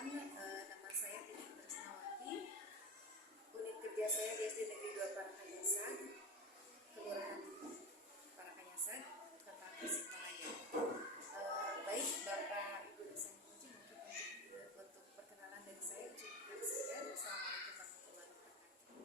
Nama saya Titi Tresnawati. Unit kerja saya di SD Negeri 2 Parakanyasan, Kelurahan Parakanyasan, Kota Tasikmalaya. Baik, Bapak Ibu dosen kunci, untuk perkenalan dari saya cukup sekian. Assalamualaikum warahmatullahi wabarakatuh.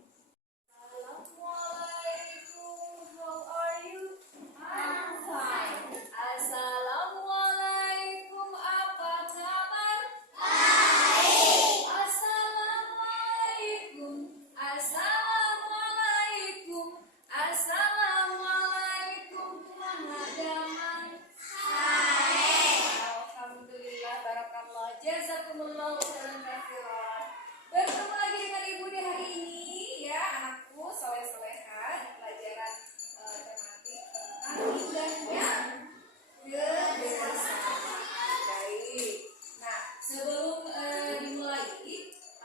Assalamualaikum, how are you? I'm fine. Assalamualaikum, apa kabar? Baik. Assalamualaikum, assalamualaikum, assalamualaikum, teman-teman. Baik. Alhamdulillah, barakallah, jazakumullah khairan katsiran. Bertemu lagi dengan Ibu di hari ini, ya anakku soleh-soleha di pelajaran tematik tentang indahnya kebersamaan. Baik. Nah, sebelum dimulai,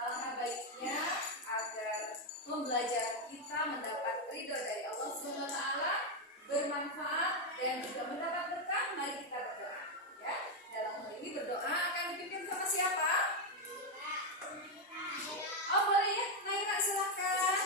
alangkah baiknya agar pembelajaran kita mendapat ridho dari Allah Subhanahu wa taala, bermanfaat dan juga mendapat berkah. Mari kita berdoa, ya. Dalam hal ini berdoa akan dipimpin sama siapa? Oh, boleh ya, Naira silakan.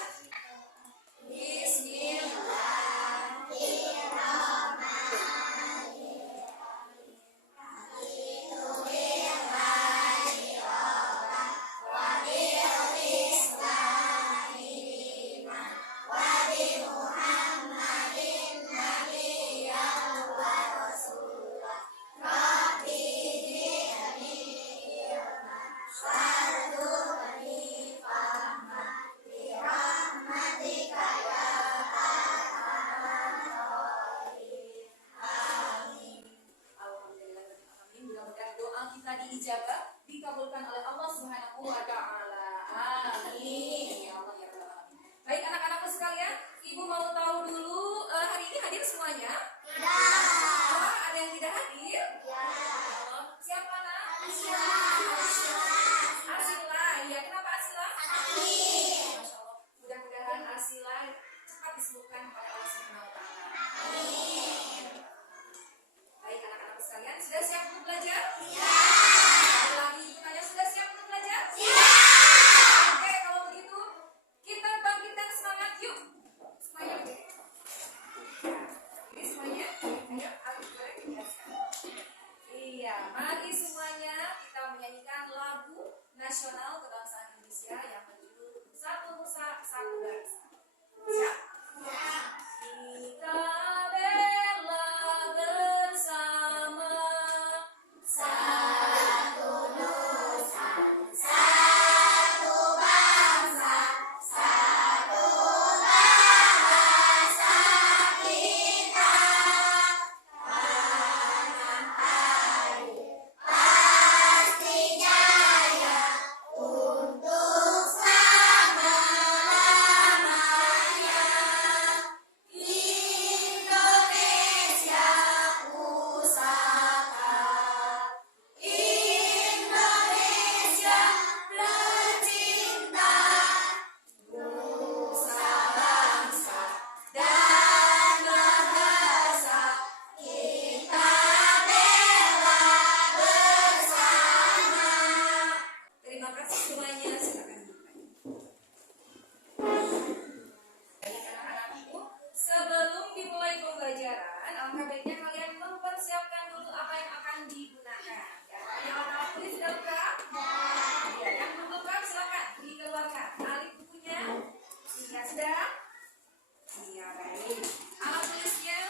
Mudah-mudahan doa kita diijabah, dikabulkan oleh Allah Subhanahu wa taala. Amin. Ya Allah ya Rabbal alamin. Baik anak-anakku sekalian, Ibu mau tahu dulu hari ini hadir semuanya? Tidak. Oh, ada yang tidak hadir? Ya. Oh, siapa nak? Asila. Asila. Ya, kenapa Asila? Amin. Masya Allah. Mudah-mudahan Asila cepat disembuhkan oleh Allah Subhanahu wa taala. Amin. Baik anak-anak sekalian, sudah siap untuk belajar? Siap. Ada lagi ibu tanya, sudah siap untuk belajar? Siap. Oke, kalau begitu kita bangkitkan semangat yuk. Semuanya begini. Ini semuanya, ayo alif bareng dijelaskan. Iya, mari semuanya kita menyanyikan lagu nasional kebangsaan Indonesia yang berjudul Satu Nusa Satu Bangsa. Siap? Siap. Kita bela bersama satu nusa, satu bangsa, satu bahasa kita. Tanah air pasti jaya untuk selama-lamanya. Indonesia pusaka, Indonesia tercinta, nusa bangsa dan bahasa kita bela bersama. Terima kasih semuanya, silakan. Baik anak-anakku, sebelum dimulai pembelajaran, alangkah baiknya kalian mempersiapkan dulu apa yang akan digunakan. Ya, yang alat tulis sudah lengkap? Ya, yang belum lengkap silakan dikeluarkan. Alif bukunya? Iya, sudah? Iya, baik. Alat tulisnya,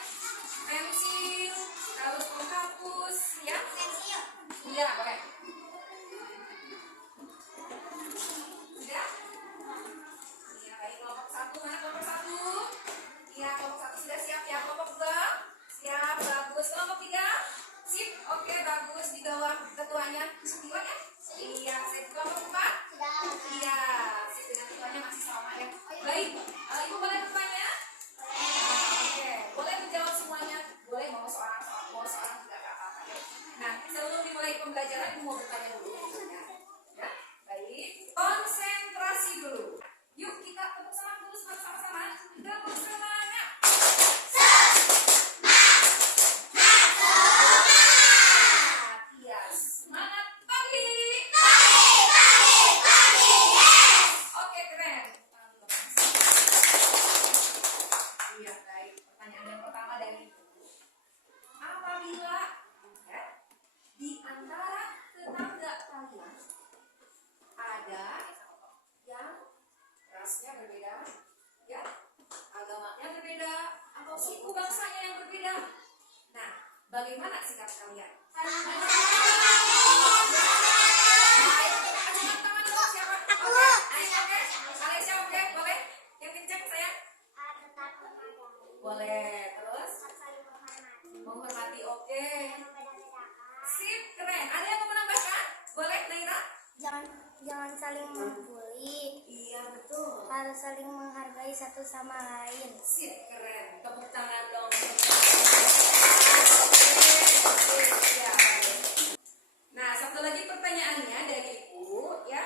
pensil, terus penghapus, ya? Pensil. Iya, boleh. Sudah? Iya, baik. Kelompok 1, mana kelompok 1? Iya, kelompok 1 sudah siap ya. Kelompok 2? Siap, bagus. Kelompok 3? Sip, oke, bagus. Di bawah ketuanya Setiwan ya? Iya, sip. Kelompok 4? Iya, sip. Dengan ketuanya masih sama ya. Baik, Ibu boleh ketuanya? Oke, boleh menjawab semuanya. Boleh, mau seorang juga gak apa-apa ya. Nah, sebelum dimulai pembelajaran, Ibu mau bertanya dulu. Ya, baik. Konsentrasi dulu. Yuk kita tepuk semangat dulu sama-sama. Tepuk semangat. Iya, semangat pagi. bagaimana sikap kalian? Boleh, terus menghormati, oke. Sip, keren. Ada yang mau menambahkan? Boleh, Naira? Jangan saling membuli. Iya, betul. Harus saling menghargai satu sama lain. Sip, keren. Tepuk tangan dong. Oke, ya, baik. Nah, satu lagi pertanyaannya dari Ibu, ya.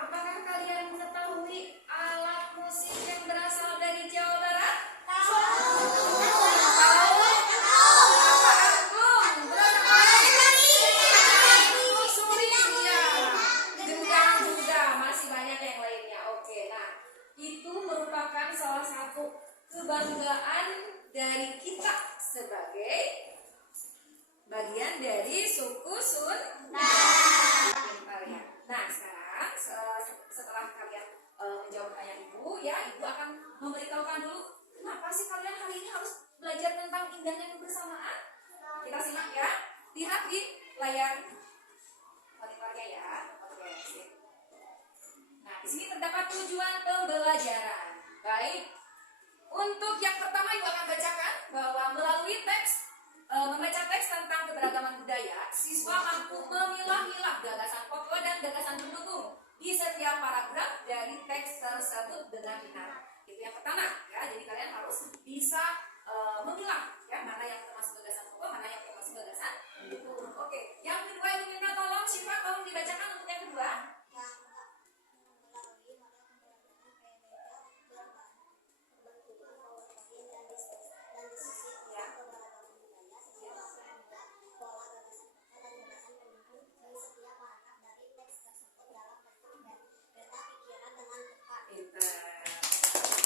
Apakah kalian mengetahui alat musik yang berasal dari Jawa Barat? Salah satu kebanggaan dari kita sebagai bagian dari suku Sunda. Nah, sekarang setelah kalian menjawab pertanyaan Ibu, ya, Ibu akan memberitahukan dulu kenapa sih kalian hari ini harus belajar tentang indahnya kebersamaan. Kita simak ya. Lihat di layar monitornya ya. Oke, sip. Nah, di sini terdapat tujuan pembelajaran. Baik, untuk yang pertama Ibu akan bacakan bahwa melalui membaca teks tentang keberagaman budaya, siswa mampu memilah-milah gagasan pokok dan gagasan pendukung di setiap paragraf dari teks tersebut dengan benar. Itu yang pertama, ya. Jadi kalian harus bisa memilah, ya, mana yang termasuk gagasan pokok, mana yang termasuk gagasan pendukung. Oke, yang kedua Ibu minta tolong Syifa, tolong dibacakan untuk yang kedua.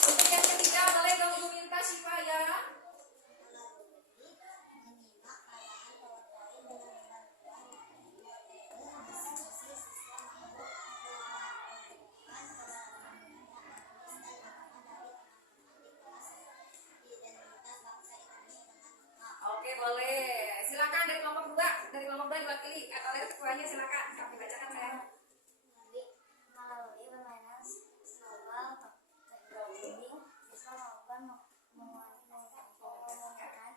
Untuk yang ketiga boleh dong Ibu minta Syifa ya. Oke, boleh. Silakan dari kelompok 2. Dari kelompok 2 diwakili oleh ketuanya, silakan. Kami bacakan saya. Melalui permainan snowball dinding, siswa mengumumkan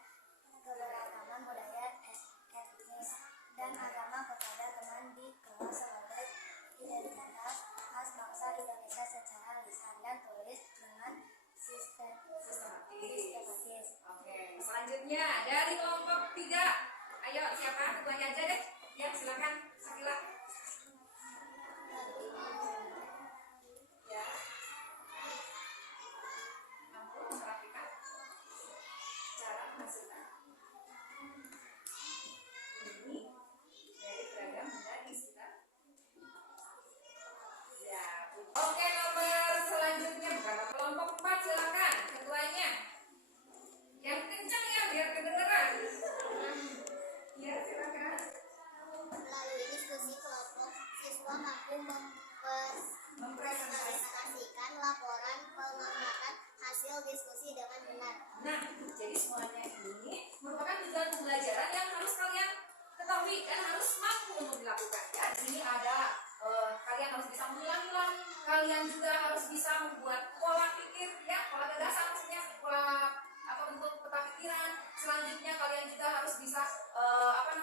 keberagaman budaya etnis dan agama kepada teman di kelas sebagai identitas khas bangsa Indonesia secara lisan dan tulis dengan sistematis. Oke, selanjutnya dari kelompok 3. Ayo, siapa? Ketuanya aja deh. Ya, silakan. Sakila. Ya. Mampu memperhatikan cara menghasilkan ini dari beragam benda di sekitar. Ya. Oke, nomor selanjutnya bukan kelompok 4, silakan. Ketuanya. Yang kencang ya, biar kedengeran. Ya, silakan. Melalui diskusi kelompok, siswa mampu mempresentasikan laporan pengamatan hasil diskusi dengan benar. Nah, jadi semuanya ini merupakan tujuan pembelajaran yang harus kalian ketahui dan harus mampu untuk dilakukan. Ya, di sini ada kalian harus bisa memilah-milah, kalian juga harus bisa membuat pola pikir, ya, pola gagasan maksudnya, pola bentuk peta pikiran. Selanjutnya kalian juga harus bisa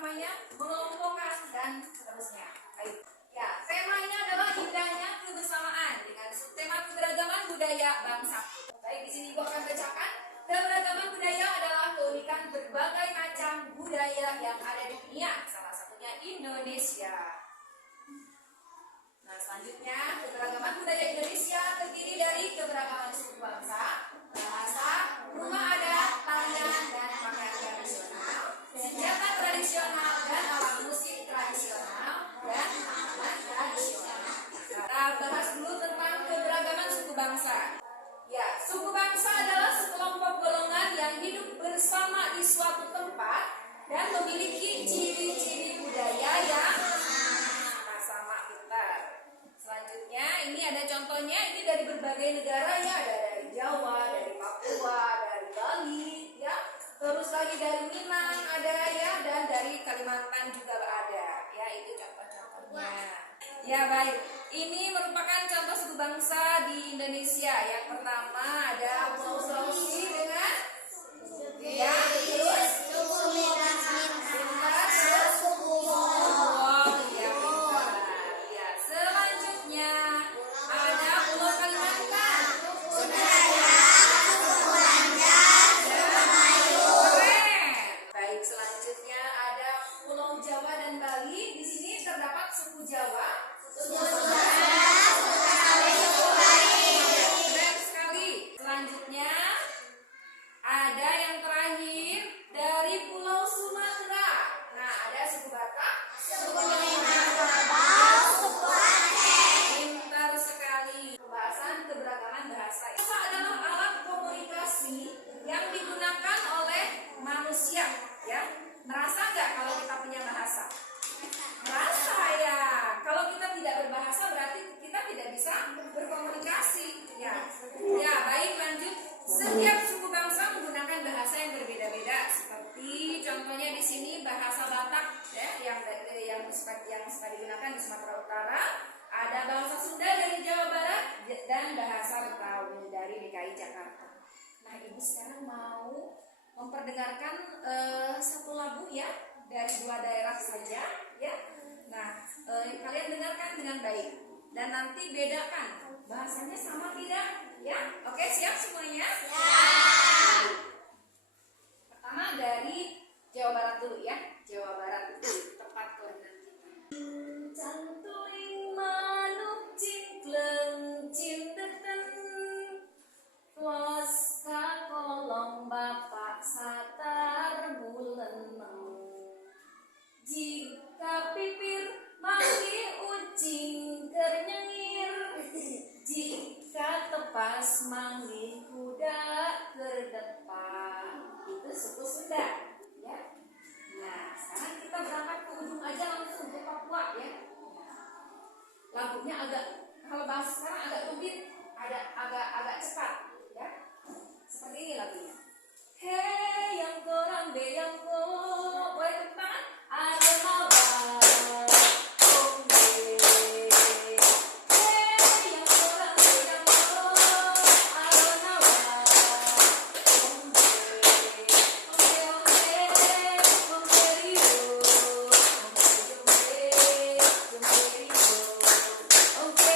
mengelompokkan dan seterusnya. Baik. Ya, temanya adalah indahnya kebersamaan dengan subtema keberagaman budaya bangsa. Baik, di sini Ibu akan bacakan. Keberagaman budaya adalah keunikan berbagai macam budaya yang ada di dunia, salah satunya Indonesia. Nah, selanjutnya keberagaman budaya Indonesia terdiri dari keberagaman suku bangsa, bahasa, rumah adat, tarian, dan pakaian tradisional, senjata tradisional, dan alat musik tradisional, dan makanan tradisional. Kita bahas dulu tentang keberagaman suku bangsa. Ya, suku bangsa adalah sekelompok golongan yang hidup bersama di suatu tempat dan memiliki ciri-ciri budaya yang sama pintar. Selanjutnya ini ada contohnya, ini dari berbagai negara ya, ada dari Jawa, dari Papua, dari Bali, Kalimantan juga ada. Ya, itu contoh-contohnya. Ya, baik. Ini merupakan contoh suku bangsa di Indonesia. Yang pertama ada Pulau Sulawesi dengan ya, terus Oh, iya benar. Ya, selanjutnya ada Pulau Kalimantan. Keren. Baik, selanjutnya ada Pulau Jawa dan Bali. Di sini terdapat suku Jawa, suku Sunda. Keren sekali. Selanjutnya ada yang terakhir dari Pulau Sumatera. Nah, ada suku Batak, pintar sekali. Pembahasan keberagaman bahasa. Bahasa adalah alat komunikasi yang digunakan oleh manusia. Ya, merasa nggak kalau kita punya bahasa? Merasa ya. Kalau kita tidak berbahasa berarti kita tidak bisa berkomunikasi. Ya, ya baik lanjut. Setiap suku bangsa menggunakan bahasa yang berbeda-beda. Seperti contohnya di sini bahasa Batak ya, yang suka digunakan di Sumatera Utara. Ada bahasa Sunda dari Jawa Barat dan bahasa Betawi dari DKI Jakarta. Nah, ibu sekarang mau memperdengarkan satu lagu ya dari 2 daerah saja ya. Nah, kalian dengarkan dengan baik dan nanti bedakan bahasanya sama tidak ya. Oke, siap semuanya? Siap. Pertama dari Jawa Barat dulu ya. Jawa Barat tepat kelahiran kita. Cantuing manuk cingkleng cinteten Los kakolong bapak satar bulen jika pipir manggih ucing kernyengir jika tepas manggih kuda kerdepan. Itu suku Sunda ya. Nah, sekarang kita berangkat ke ujung aja langsung ke Papua ya. Lagunya agak, kalau bahasa sekarang agak rumit, agak cepat ya. Seperti ini lagunya. Hey yang korambe yang ko, boleh tepuk tangan? Ada mawar, ombe. Hey yang korambe yang ko, ada mawar, ombe. Ombe ombe rio, ombe jombe rio. Ombe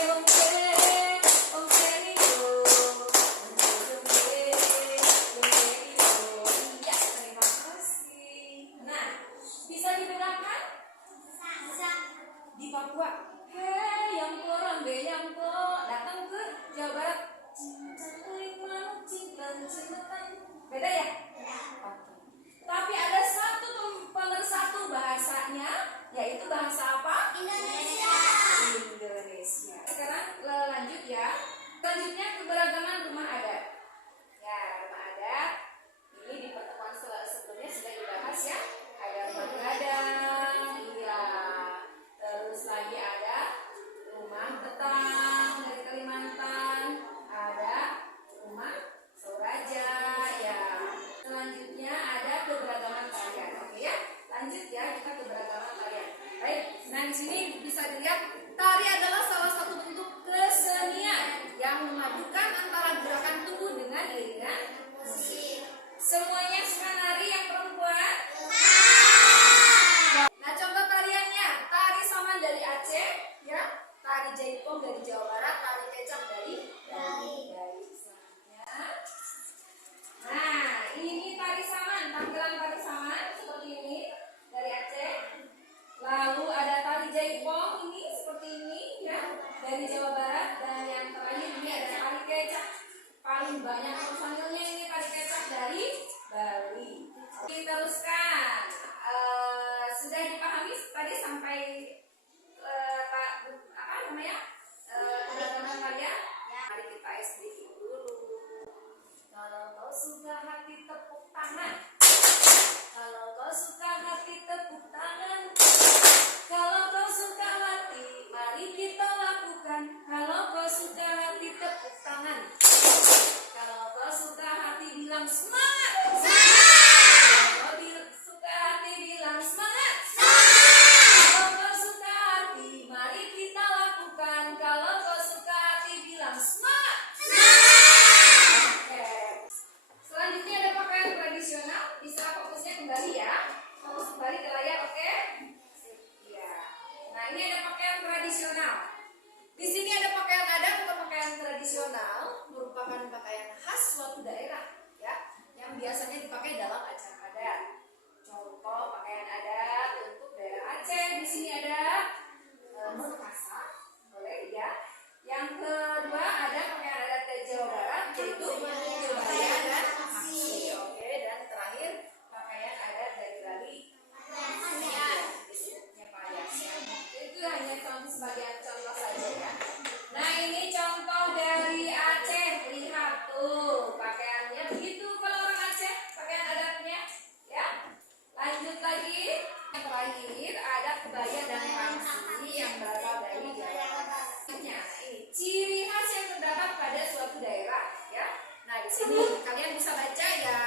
lagi. Yang terakhir ada kebaya dan pangsi yang berasal dari Jawa. Nah, ini ciri khas yang terdapat pada suatu daerah, ya. Nah, di sini kalian bisa baca ya.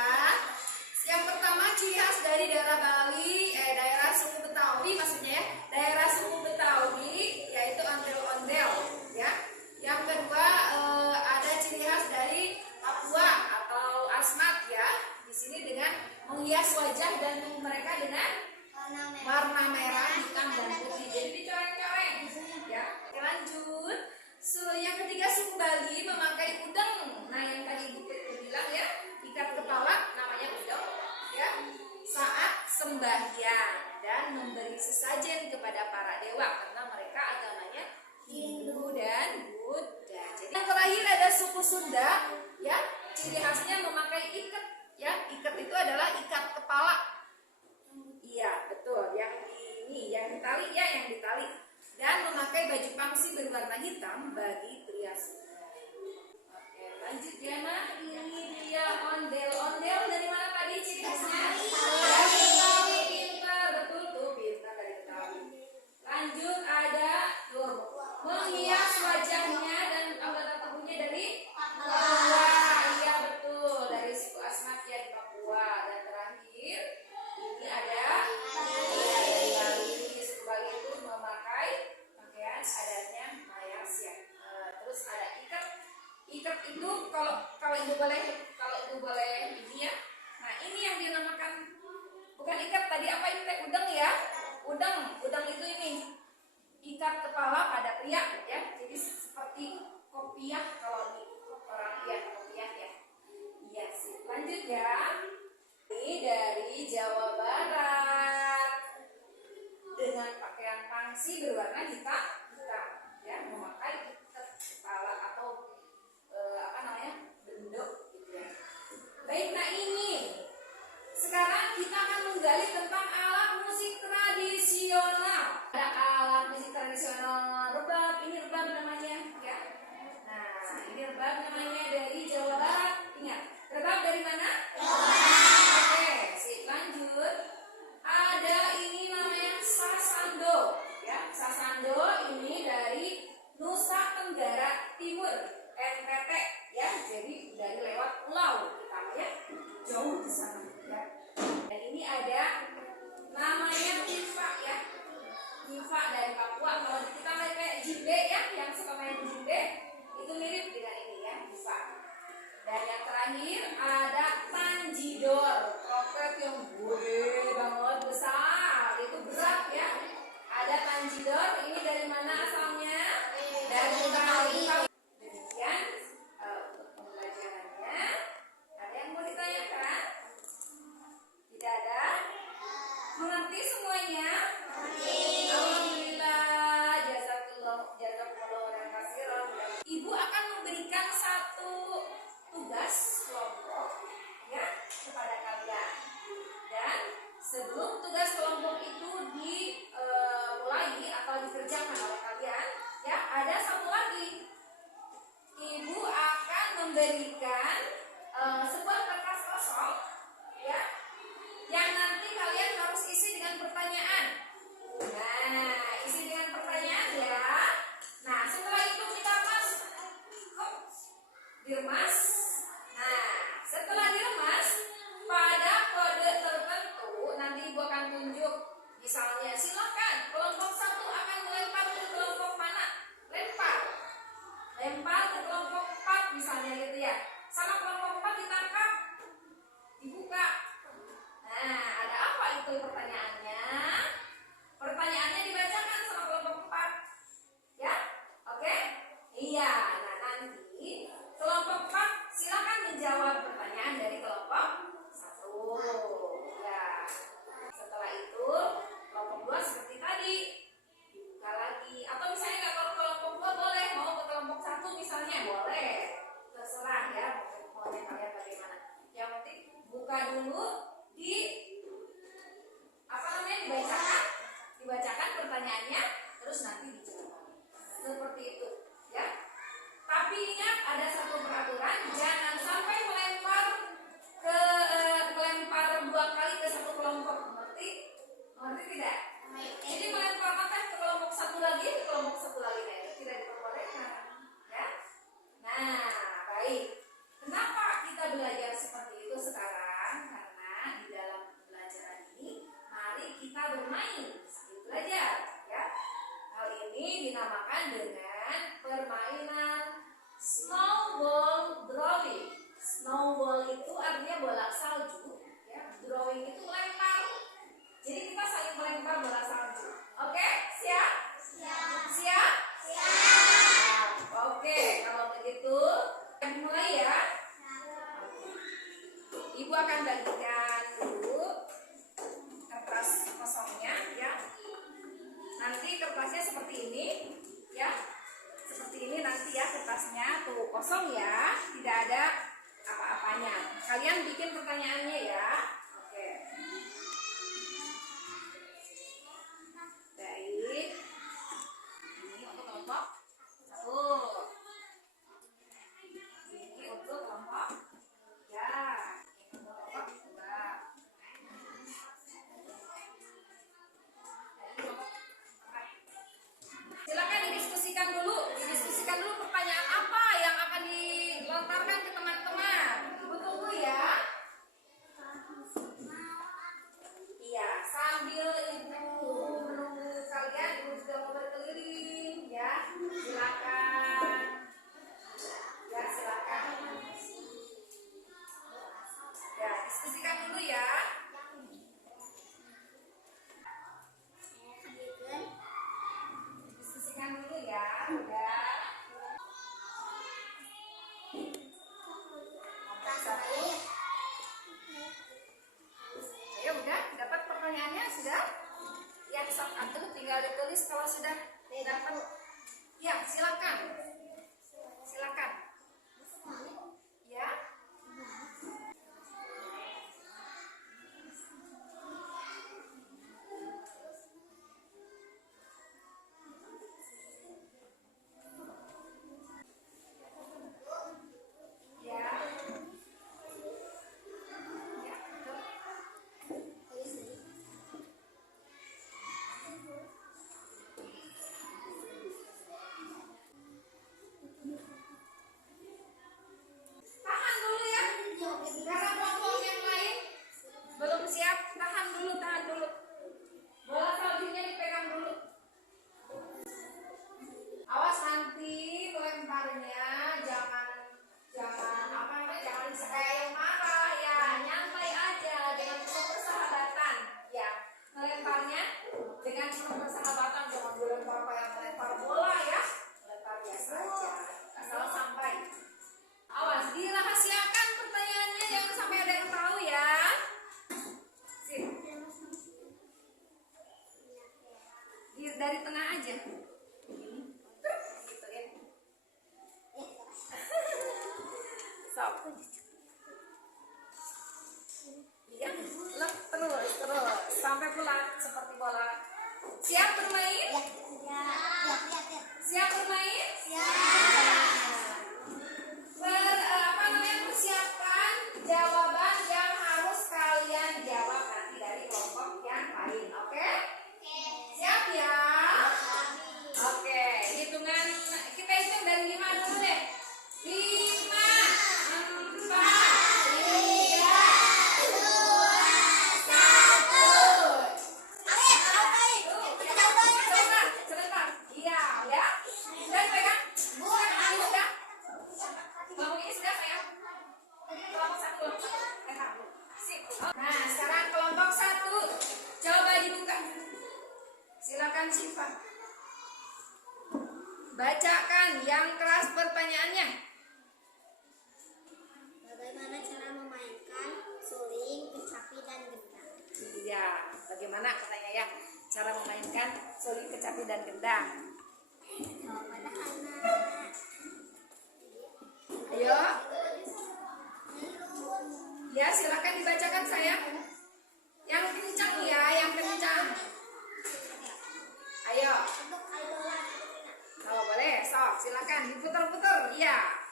Yang pertama ciri khas dari daerah Bali, daerah suku Betawi maksudnya ya. Daerah suku Betawi yaitu ondel-ondel, ya. Yang kedua ada ciri khas dari Papua atau asmat, ya. Di sini dengan menghias wajah dan tubuh mereka dengan warna merah, hitam, dan putih. Jadi dicoreng-coreng, ya. Oke, lanjut. Yang ketiga suku Bali memakai udeng. Nah, yang tadi Ibu bilang ya, ikat kepala namanya udeng, ya. Saat sembahyang dan memberi sesajen kepada para dewa karena mereka agamanya Hindu dan Buddha. Jadi yang terakhir ada suku Sunda, ya. Ciri khasnya memakai ikat, ya. Ikat itu adalah ikat kepala. Iya, betul. Yang ini, yang ditali, ya, yang ditali. Dan memakai baju pangsi berwarna hitam bagi pria Sunda. Oke, lanjut Diana. Ini dia ondel-ondel dari mana tadi ciri khasnya? Dari Betawi, pintar, betul tuh, pintar dari Betawi. Lanjut ada tuh menghias wajahnya dan anggota tubuhnya dari Papua. Iya betul, dari suku Asmat ya di Papua. Dan terakhir ini ada dari Bali. Suku Bali itu memakai pakaian adatnya mayas, ya. Terus ada ikat. Ikat itu kalau ibu boleh ini ya. Nah, ini yang dinamakan bukan ikat tadi apa itu teh udeng ya. Udeng itu ini. Ikat kepala pada pria, ya. Jadi seperti kopiah kalau di orang ya, kopiah ya. Iya sih. Lanjut ya. Ini dari Jawa Barat dengan pakaian pangsi berwarna hitam, ya, memakai ikat kepala atau apa namanya, benduk gitu ya. Baik, nah ini sekarang kita akan menggali tentang alat musik tradisional. Ada alat musik tradisional rebab, ini rebab namanya, ya. Nah, ini rebab namanya dari Jawa Barat. Ingat, rebab dari mana? Oke, sip, lanjut. Ada ini namanya sasando, ya. Sasando ini dari Nusa Tenggara Timur, NTT, ya. Jadi dari lewat pulau kita ya, jauh di sana, ya. Dan ini ada namanya tifa, ya. Tifa dari Papua. Kalau kita lihat kayak jimbe, ya, yang suka main jimbe, itu mirip dengan ini ya, tifa. Dan yang terakhir ada tanjidor, trompet yang gede banget, besar, itu berat ya. Ada tanjidor, ini dari mana asalnya? Dari Betawi. Demikian untuk pembelajarannya. Ada yang mau ditanyakan? Tidak ada? Mengerti semuanya? Alhamdulillah, jazakumullah khairan katsiran. Ibu akan memberikan satu tugas kelompok, ya, kepada kalian. Dan sebelum tugas kelompok itu dimulai atau dikerjakan oleh kalian, ya, ada satu lagi. Ibu akan memberikan sebuah kertas kosong, ya, yang nanti kalian harus isi dengan pertanyaan. Nah, isi dengan pertanyaan ya. Nah, setelah itu kita diremas. Nah, setelah diremas, pada kode tertentu nanti Ibu akan tunjuk. Misalnya, silakan kelompok 1 akan melempar ke kelompok mana? Lempar ke kelompok 4 misalnya gitu ya. Sama kelompok 4 ditangkap, dibuka. Nah, ada apa itu pertanyaannya? Pertanyaannya dibacakan sama kelompok 4. Ya? Oke? Iya. Nah, nanti kelompok 4 silakan menjawab pertanyaan dari kelompok 1. Ya. Setelah itu, kelompok 2 seperti tadi dibuka lagi. Atau misalnya nggak kalau kelompok 2 boleh mau ke kelompok 1 misalnya, boleh. Terserah ya, maunya kalian bagaimana. Yang penting buka dulu di apa namanya, dibacakan pertanyaannya, terus nanti dijawab. Seperti itu, ya. Tapi ingat ada satu peraturan, jangan sampai melempar 2 kali ke satu kelompok. Berarti bermain. Sambil belajar, ya. Hal ini dinamakan dengan permainan snowball drawing. Snowball itu artinya bola salju, ya. Drawing itu lempar. Jadi kita saling melempar bola salju. Oke, siap? Siap? Oke, kalau begitu mulai ya. Ibu akan bagikan dulu kertas kosongnya, ya. Nanti kertasnya seperti ini, ya. Seperti ini nanti ya kertasnya, tuh kosong ya, tidak ada apa-apanya. Kalian bikin pertanyaannya ya. Oke. Baik. Ini untuk kelompok 1. Ini untuk kelompok 3. Ini untuk kelompok 2. Silakan didiskusikan dulu pertanyaan apa yang akan dilontarkan ke teman-teman. Ibu tunggu ya. Iya, sambil ibu menunggu kalian, ibu juga mau berkeliling, ya. Silakan. Ya, silakan. Ya, diskusikan dulu ya. Diskusikan dulu ya, udah. Ayo udah, dapat pertanyaannya sudah? Ya, sok atau tinggal ditulis kalau sudah dapat. Ya, silakan. Silakan. Ya. Ya. Ya, betul. Tahan dulu ya. Karena kelompok yang lain belum siap, tahan dulu. Bola saljunya dipegang dulu. Awas nanti lemparnya jangan kayak yang marah ya, nyantai aja dengan penuh persahabatan ya. Melemparnya dengan penuh persahabatan, jangan dilempar kayak melempar bola ya. Melempar biasa aja, asal sampai. Awas, dirahasiakan pertanyaannya, jangan sampai ada yang tahu ya. Sip. Dari tengah aja. Gitu ya. Stop. Iya, terus sampai pulang seperti bola. Siap bermain? Siap bermain? Persiapkan jawaban yang harus kalian jawab nanti dari kelompok yang lain. Oke? Siap ya? Oke, hitungan kita hitung dari 5 dulu deh. 5, 4, 3, 2, 1. Sebentar. Iya, ya. Sudah pegang? Sudah. Kelompoknya sudah sayang? Kelompok 1. Sip. Nah, sekarang kelompok 1. Coba dibuka. Silakan Syifa. Bacakan yang keras pertanyaannya. Bagaimana cara memainkan suling, kecapi, dan gendang? Iya, bagaimana katanya ya cara memainkan suling, kecapi, dan gendang? Jawabannya anak. Ayo. Ya, silakan dibacakan sayang. Yang kencang ya, yang kencang. Ayo. Oh, boleh. Sok, silakan diputar-putar. Iya.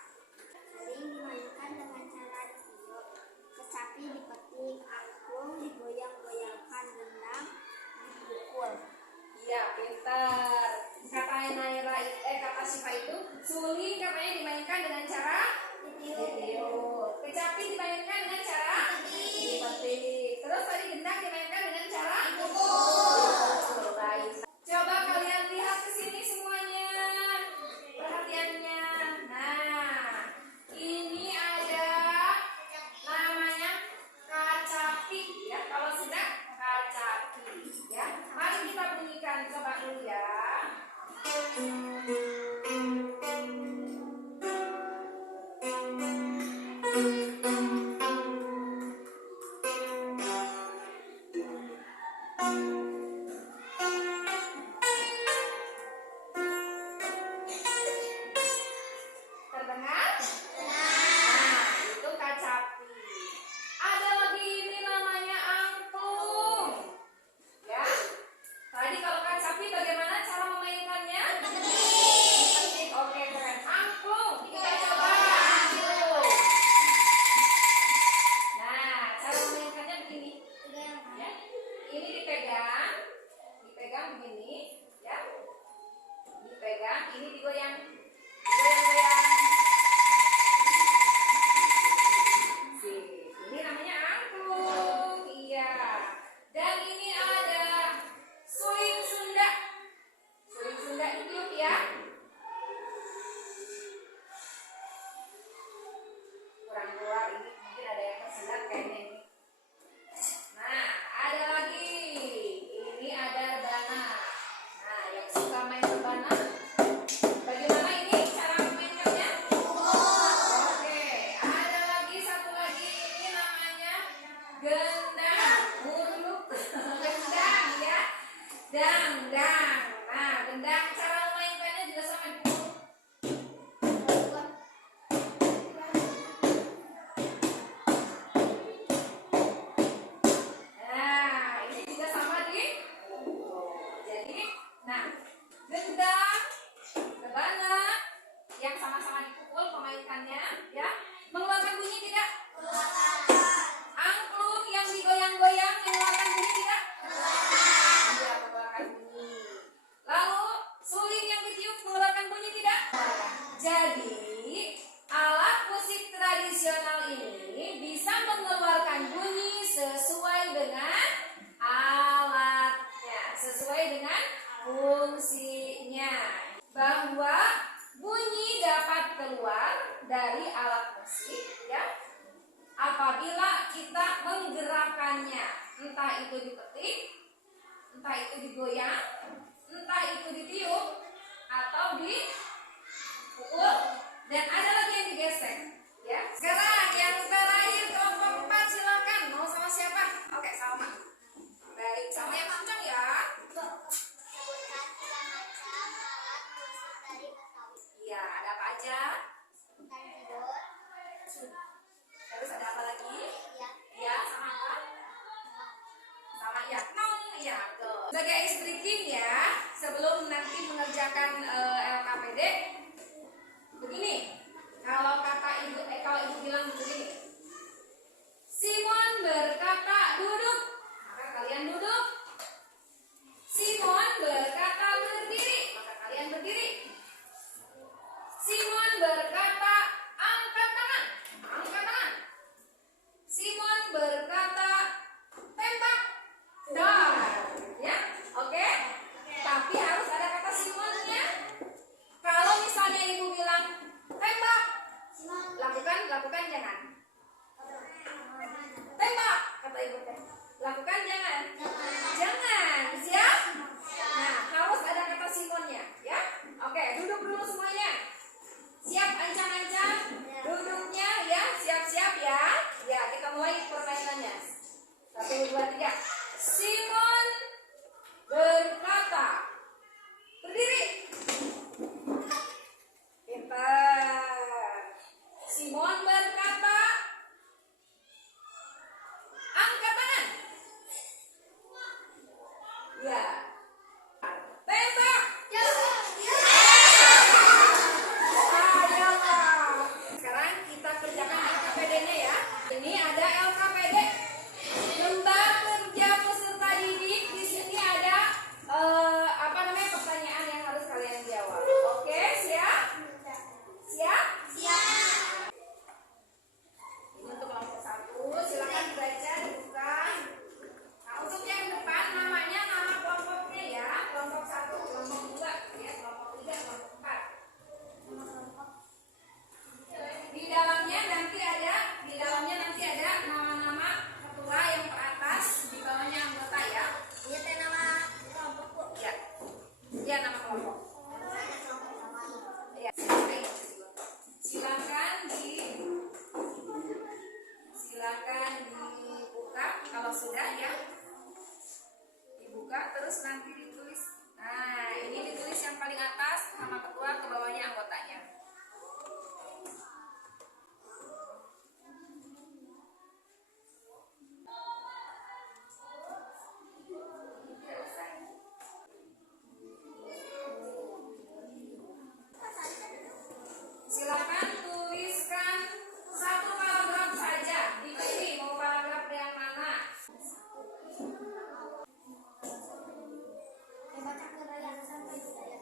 Suling dimainkan dengan cara ditiup, kecapi dipetik, angklung digoyang-goyangkan, gendang dipukul. Iya, pintar. Kata Syifa itu suling katanya dimainkan dengan cara ditiup. Kecapi dimainkan dengan cara dipetik. Terus tadi gendang dimainkan dengan cara dipukul. Terdengar? Nah, itu kacapi. Ada lagi ini namanya angklung. Ya. Tadi kalau kacapi bagaimana cara memainkannya? Ketik. Oke, keren. Angklung. Kita coba angklung. Nah, cara memainkannya begini. Ya. Ini dipegang begini, ya. Dipegang, ini digoyang. Goyang-goyang. Ini namanya angklung. Iya. Dan ini ada suling Sunda. Suling Sunda ditiup ya. Kurang keluar ini mungkin ada yang tersendat kayaknya ini. Nah, ada lagi. Ini ada rebana. Nah, yang suka main rebana, bagaimana ini cara memainkannya? Oke, ada lagi satu lagi. Ini namanya gendang. Murluk. Gendang ya. Dangdang. Nah, gendang cara memainkannya juga sama dipukul. Nah, ini juga sama di. Jadi, nah, gendang, rebana yang sama-sama dipukul memainkannya, ya. Mengeluarkan bunyi tidak? Angklung yang digoyang-goyang mengeluarkan bunyi tidak? Iya, mengeluarkan bunyi. Lalu suling yang ditiup mengeluarkan bunyi tidak? Jadi alat musik tradisional ini bisa mengeluarkan bunyi sesuai dengan alatnya, sesuai dengan fungsinya. Bahwa bunyi dapat keluar dari alat musik, ya, apabila kita menggerakkannya, entah itu dipetik, entah itu digoyang, entah itu ditiup, atau dipukul, dan ada lagi yang digesek. Ya. Sekarang yang terakhir kelompok 4 silakan. Mau sama siapa? Oke, sama. Baik, sama yang kencang ya. Sebutkan 3 macam alat musik dari Betawi. Iya, ada apa aja? Tanjidor, Terus ada apa lagi? ya, Ya, sama apa? Sama ya, nong ya. Tuh. Sebagai istrikin ya, sebelum nanti mengerjakan LKPD, begini. Kalau kalau ibu bilang begini, Simon berkata duduk, maka kalian duduk. Simon berkata berdiri, maka kalian berdiri. Simon berkata angkat tangan, angkat tangan. Simon berkata tembak, dar, ya, oke? Tapi harus ada kata Simonnya. Kalau misalnya ibu bilang tembak, lakukan jangan. Tembak, kata ibu teh. Lakukan jangan. Jangan, siap? Nah, harus ada kata Simonnya, ya. Oke, duduk dulu semuanya. Siap ancang-ancang duduknya ya, siap-siap ya. Ya, kita mulai permainannya. 1, 2, 3. Simon berkata, berdiri. Pintar. Simon berkata, angkat tangan. Ya. Tembak. Sekarang kita kerjakan LKPD-nya ya. Ini ada LKPD, lembar kerja peserta didik. Di sini ada pertanyaan yang harus kalian jawab. Oke, siap? Siap? Ini untuk kelompok 1, silakan dibaca, dibuka. Nah, untuk yang depan namanya nama kelompoknya. terus nanti ditulis. Nah, ini ditulis yang paling atas nama ketua, ke bawahnya anggotanya. Silakan tuliskan satu paragraf saja. Dipilih mau paragraf yang mana. Membaca kebudayaan sampai budaya.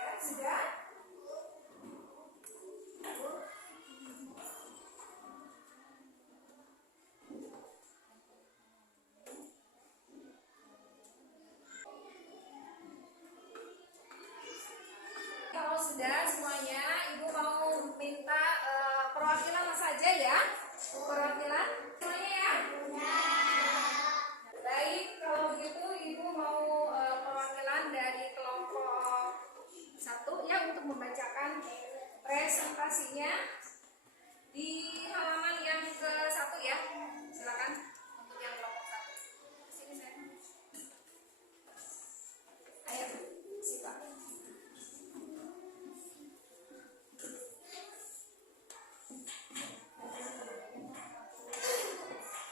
Ya, sudah? Kalau sudah semuanya, Ibu mau minta perwakilan saja ya. Perwakilan semuanya ya. Baik, kalau begitu Ibu mau perwakilan dari kelompok 1 ya untuk membacakan presentasinya di halaman yang ke-1 ya. Silakan untuk yang kelompok 1. Sini saya. Ayo, siapa?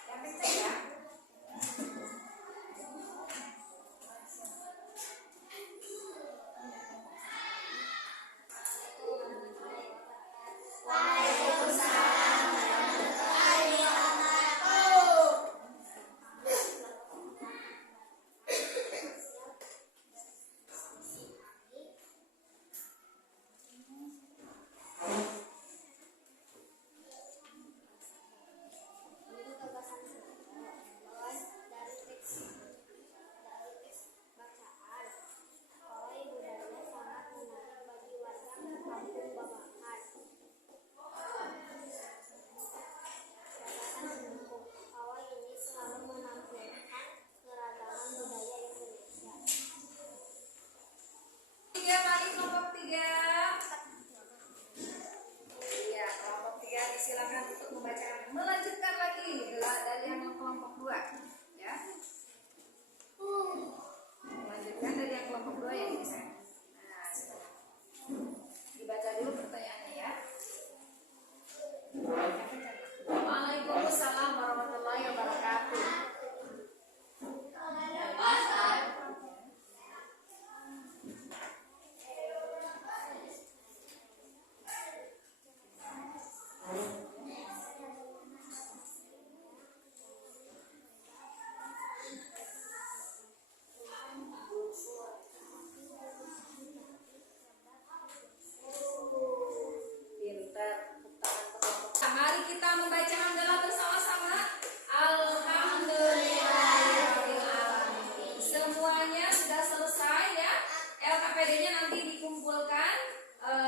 Yang kencang ya. Itu gagasan Senayan dari teks bacaan. Pawai budaya sangat menarik bagi warga kampung Babakan. Gagasan mendukung. Pawai ini selalu menampilkan keragaman budaya Indonesia. 3 balik kelompok 3. Iya, kelompok 3 disilakan untuk membacakan. Melanjutkan lagi dari yang kelompok 2 ya. Melanjutkan dari yang kelompok 2 yang bisa. Nah, silakan. Dibaca dulu pertanyaannya ya. Waalaikumsalam warahmatullahi wabarakatuh. Pintar. Nah, mari kita membaca hamdalah bersama-sama. Alhamdulillahirobbilalamin. Semuanya sudah selesai ya. LKPD-nya nanti dikumpulkan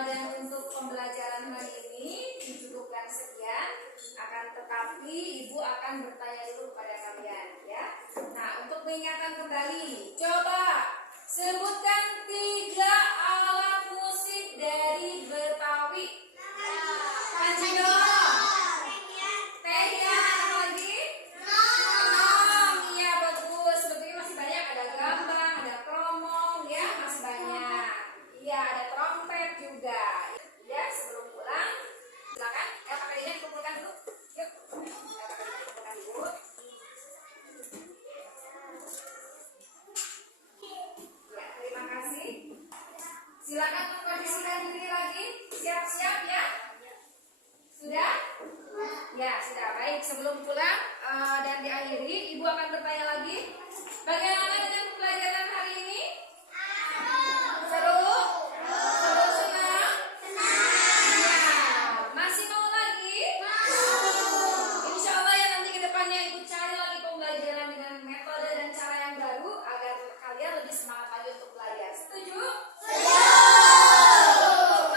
dan untuk pembelajaran hari ini dicukupkan sekian. Akan tetapi Ibu akan bertanya dulu kepada kalian ya. Nah, untuk mengingatkan kembali, coba sebutkan 3 alat musik dari Betawi. Panjino, Tehian, apa lagi? Kromong, iya bagus. Sebetulnya masih banyak, ada gambang, ada kromong, ya masih banyak. Iya, ada trompet juga. Ya, sebelum pulang, silakan LKPD-nya dikumpulkan dulu. Yuk, LKPD-nya dikumpulkan dulu. Ya, terima kasih. Silakan mengkondisikan diri lagi. Siap-siap ya. Sudah? Ya, sudah. Baik, sebelum pulang dan diakhiri, Ibu akan bertanya lagi. Bagaimana dengan pembelajaran hari ini? Seru? Seru, senang? Ya. Masih mau lagi? Insya Allah ya, nanti ke depannya Ibu cari lagi pembelajaran dengan metode dan cara yang baru agar kalian lebih semangat lagi untuk belajar. Setuju? Setuju. Untuk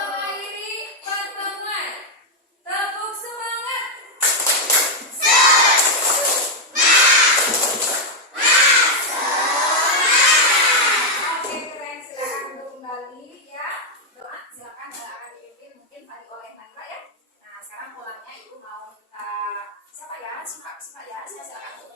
akan dipimpin mungkin tadi oleh Naila ya. Nah sekarang pulangnya ibu mau minta siapa ya? Siapa ya? Silakan.